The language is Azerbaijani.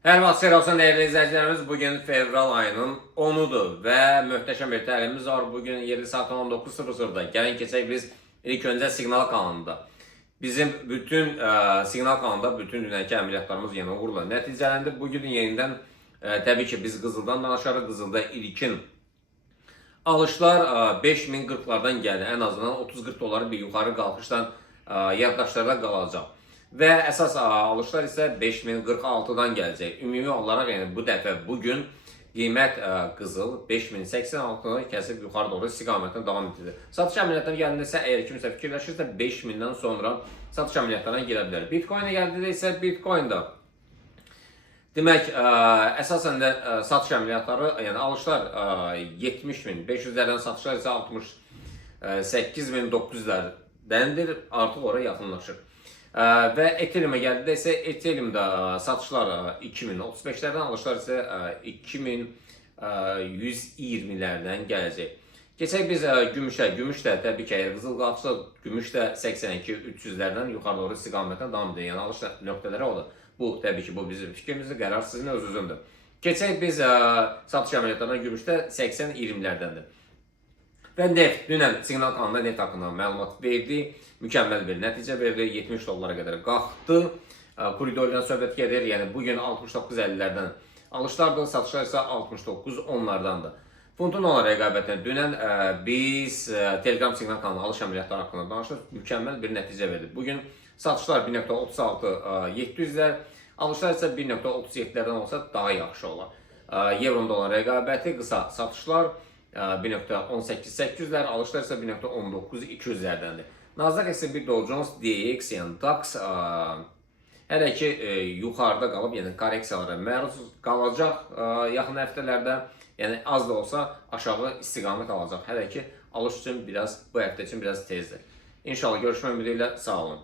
Hər vaxt xeyir olsun dəyərli izləyicilərimiz. Bugün fevral ayının 10'udur və möhtəşəm bir təlimimiz var. Bugün 7 saat 19:00'da. Gəlin keçək biz ilk öncə Siqnal kanalında. Bizim bütün Siqnal kanalında bütün dünənki əməliyyatlarımız yenə uğurla nəticələndi. Bugün yenidən təbii ki biz Qızıldan danışarıq. Qızılda ilkin alışlar 5040'lardan gəldi. Ən azından 30-40 doları bir yuxarı qalxışdan yaddaşlarda qalacaq. Və əsas alışlar isə 5046'dan gələcək. Ümumi olaraq yəni bu dəfə bugün qiymət qızıl 5086'ı kəsib yuxarı doğru istiqamətlə davam edir. Satış əməliyyatlarına gəldikdə isə əgər kimsə fikirləşirsə 5000'dən sonra satış əməliyyatlarına girə bilər. Bitcoin'ə gəldikdə isə Bitcoin'da demək, əsasən də satış əməliyyatları, yəni alışlar 70.500'lərdən, satışlar isə 68.900'lərdəndir, artıq oraya yaxınlaşır. Və Ethereum'a gəldikdə isə Ethereum'da satışlar 2035'lərdən, alışlar isə 2120'lərdən gələcək. Keçək biz gümüşə. Gümüş də təbii ki, əgər qızıl qalxsa, gümüş də 82-300'lərdən yuxarı doğru istiqamətlə davam edir. Yəni alış nöqtələri odur. Bu təbii ki, bu bizim fikrimizdir, qərar sizin özünüzdür. Keçək biz satış əməliyyatlarına gümüşdə 80-20'lərdəndir. Və neft, dünən Siqnal kanalında neft haqqında məlumat verdi. Mükəmməl bir nəticə verdi. 70 dollara qədər qalxdı. Koridordan söhbət gedir. Yəni bugün 69.50'lərdən alışlardır, satışlar isə 69.10'lardandır. Funtun olan rəqabətini dünən biz Telegram Siqnal kanalı alış əməliyyatları haqqında danışdıq. Mükəmməl bir nəticə verdi. Bugün satışlar 1.36-700'lər, alışlar isə 1.37'lərdən olsa daha yaxşı olar. Evronda olan rəqabəti qısa satışlar 1.18-800'lər, alışlar isə 1.19-200'lərdəndir. Nasdaq isə bir Dow Jones DX, yəni DAX hələ ki yuxarıda qalıb, yəni korreksiyalara məruz qalacaq yaxın həftələrdə. Yəni az da olsa aşağı istiqamət alacaq. Hələ ki alış üçün bu həftə üçün biraz tezdir. İnşallah görüşmək ümidi ilə sağ olun.